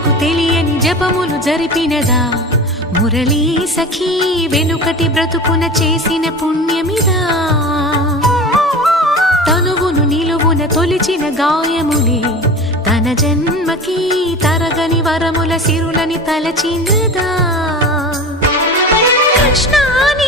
జనులకు తెలియని జపములు జరిపినదా మురళీ సఖీ వెనుకటి బ్రతుకున చేసిన పుణ్యమిదా తనువును నిలువున తొలిచిన గాయములే తన జన్మకి తరగని వరముల సిరులని తలచినదా కృష్ణాని